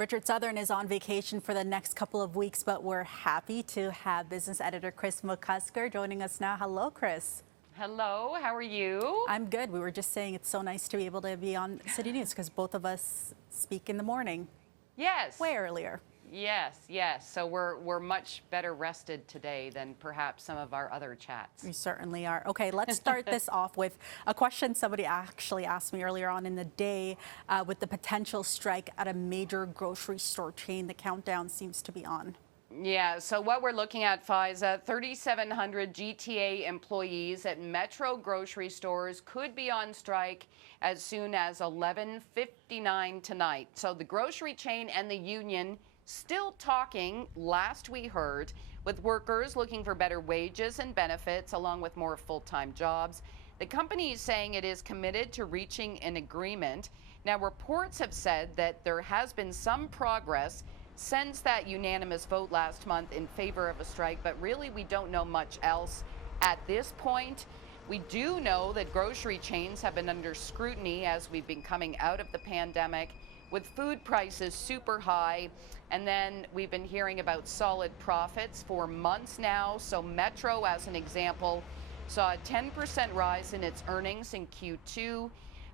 Richard Southern is on vacation for the next couple of weeks, but we're happy to have business editor Kris McCusker joining us now. Hello, Kris. Hello, how are you? I'm good. We were just saying it's so nice to be able to be on City News because both of us speak in the morning. Yes. Way earlier. Yes. So we're much better rested today than perhaps some of our other chats. We certainly are. Okay, let's start this off with a question somebody actually asked me earlier on in the day with the potential strike at a major grocery store chain. The countdown seems to be on. Yeah, so what we're looking at, Faiza, 3,700 GTA employees at Metro grocery stores could be on strike as soon as 11:59 tonight. So the grocery chain and the union still talking, last we heard, with workers looking for better wages and benefits along with more full-time jobs. The company is saying it is committed to reaching an agreement. Now, reports have said that there has been some progress since that unanimous vote last month in favor of a strike, but really we don't know much else at this point. We do know that grocery chains have been under scrutiny as we've been coming out of the pandemic, with food prices super high, and then we've been hearing about solid profits for months now. So Metro, as an example, saw a 10% rise in its earnings in Q2,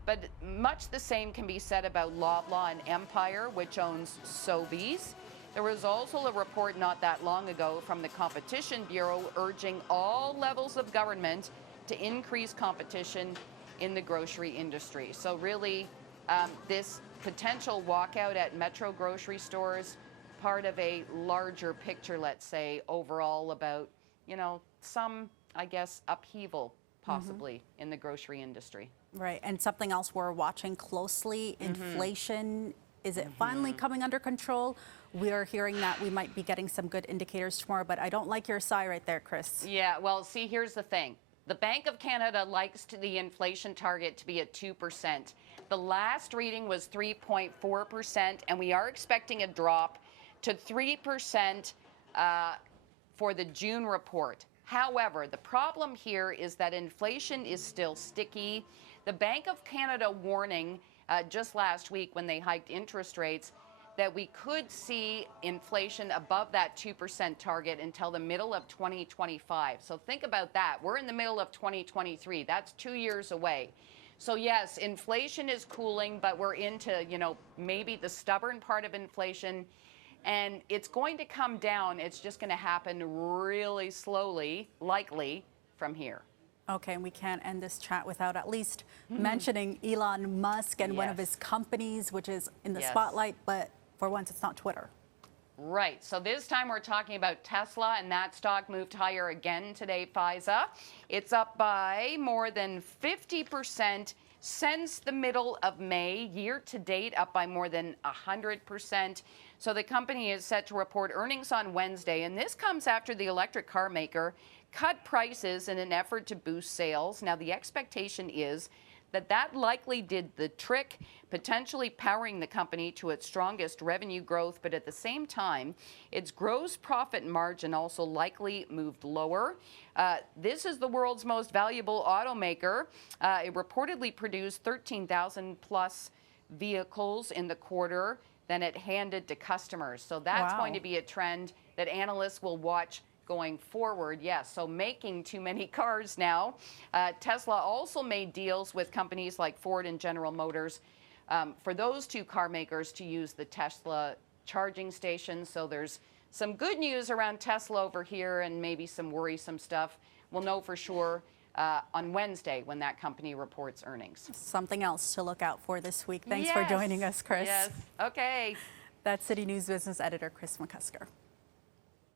but much the same can be said about Loblaw and Empire, which owns Sobeys. There was also a report not that long ago from the Competition Bureau urging all levels of government to increase competition in the grocery industry. So really, this potential walkout at Metro grocery stores, part of a larger picture, let's say, overall about, some, I guess, upheaval possibly in the grocery industry. Right, and something else we're watching closely, inflation. Is it finally coming under control? We are hearing that we might be getting some good indicators tomorrow, but I don't like your sigh right there, Kris. Yeah, well, see, here's the thing. The Bank of Canada likes the inflation target to be at 2%. The last reading was 3.4%, and we are expecting a drop to 3% for the June report. However, the problem here is that inflation is still sticky. The Bank of Canada warning just last week when they hiked interest rates that we could see inflation above that 2% target until the middle of 2025. So think about that. We're in the middle of 2023. That's 2 years away. So yes, inflation is cooling, but we're into, maybe the stubborn part of inflation. And it's going to come down. It's just going to happen really slowly, likely, from here. Okay, and we can't end this chat without at least mentioning Elon Musk and one of his companies, which is in the spotlight, but for once it's not Twitter. Right, so this time we're talking about Tesla, and that stock moved higher again today, Faiza. It's up by more than 50% since the middle of May, year to date up by more than 100%. So the company is set to report earnings on Wednesday, and this comes after the electric car maker cut prices in an effort to boost sales. Now, the expectation is that likely did the trick, potentially powering the company to its strongest revenue growth, but at the same time, its gross profit margin also likely moved lower. This is the world's most valuable automaker. It reportedly produced 13,000 plus vehicles in the quarter than it handed to customers. So that's going to be a trend that analysts will watch going forward. Yes, so making too many cars now. Tesla also made deals with companies like Ford and General Motors for those two car makers to use the Tesla charging stations. So there's some good news around Tesla over here and maybe some worrisome stuff. We'll know for sure on Wednesday when that company reports earnings. Something else to look out for this week. Thanks for joining us, Kris. Yes, okay. That's City News business editor Kris McCusker.